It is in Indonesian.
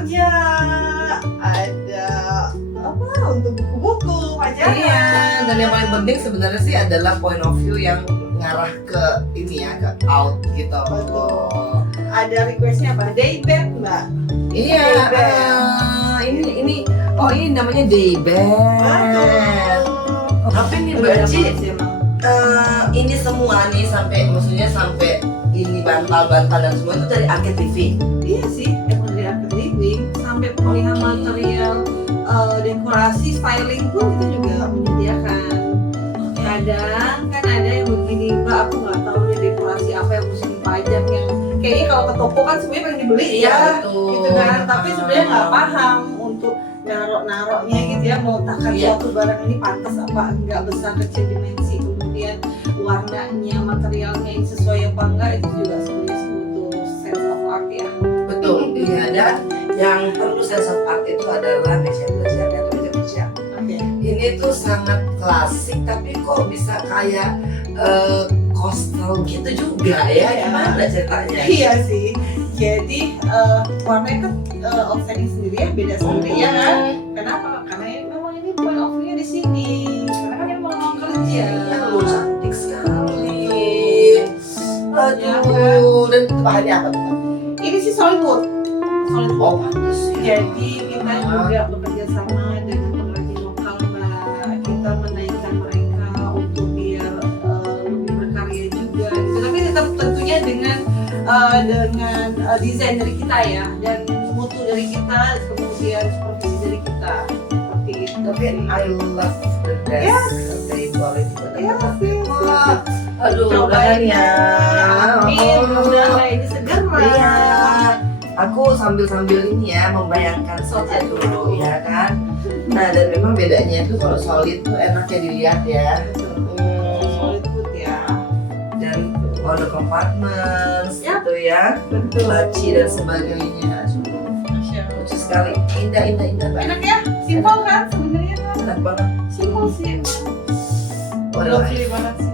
kerja, ada apa untuk buku-buku, majalah. Iya, dan yang paling penting sebenarnya sih adalah point of view yang ngarah ke ini ya, ke out gitu. Betul. Ada requestnya apa? Daybed mbak? Iya, ini namanya daybed. Apa ini Mbak Ci? Ini semua nih sampai ini bantal-bantal dan semua itu dari Arcade Living. Iya sih, emang dari Arcade Living sampai pemilihan material, dekorasi, styling pun kita juga menyediakan. Kadang kan ada yang begini mbak, aku nggak tahu nih dekorasi apa yang mesti dipajang, yang kayaknya kalau ke toko kan semuanya pengen dibeli Iya, ya, betul. gitu kan. Tapi sebenarnya nggak paham untuk narok-naroknya gitu ya, meletakkan Iya. suatu barang ini pantas apa enggak, besar kecil dimensi, kemudian warnanya, materialnya yang sesuai apa enggak, itu juga sebenarnya butuh sense of art ya. Betul, iya. Dan yang perlu sense of art itu adalah meja belajarnya atau meja kerja. Oke. Ini tuh sangat klasik tapi kok bisa kayak coastal gitu juga ya? Gimana ceritanya? Iya sih. Jadi warnanya kan offsetting sendiri ya, beda sendiri ya kan. Kenapa? Karena memang ini point of view-nya di sini. Karena kan ini mau kerja. Iya, lu cantik sekali. Aduh, dan itu bahannya apa tuh? Ini sih solid wood. Solid wood. Oh, pantas ya. Jadi kita juga bekerja sama dengan pengrajin lokal mbak. Kita menaikkan mereka untuk biar lebih berkarya juga. Gitu. Tapi tetap tentunya dengan desain dari kita ya, dan mutu dari kita, kemudian supervisi dari kita. Seperti itu. Tapi I love the dress. Yes. Dari quality Iya sih. Wah, aduh, Cobain mudahan ya. Amin. Mudah-mudahan ini segar mbak. Iya. Aku sambil ini ya membayangkan saja dulu ya kan. Nah, dan memang bedanya itu kalau solid tuh enaknya dilihat ya. Solid wood ya. Dan order compartments Yap. gitu ya, Betul. laci dan sebagainya. Masya Allah. Lucu sekali, indah banget. Enak ya, simpel kan sebenarnya kan. Enak banget. Simpel sih emang. Waduh, Lovely banget sih.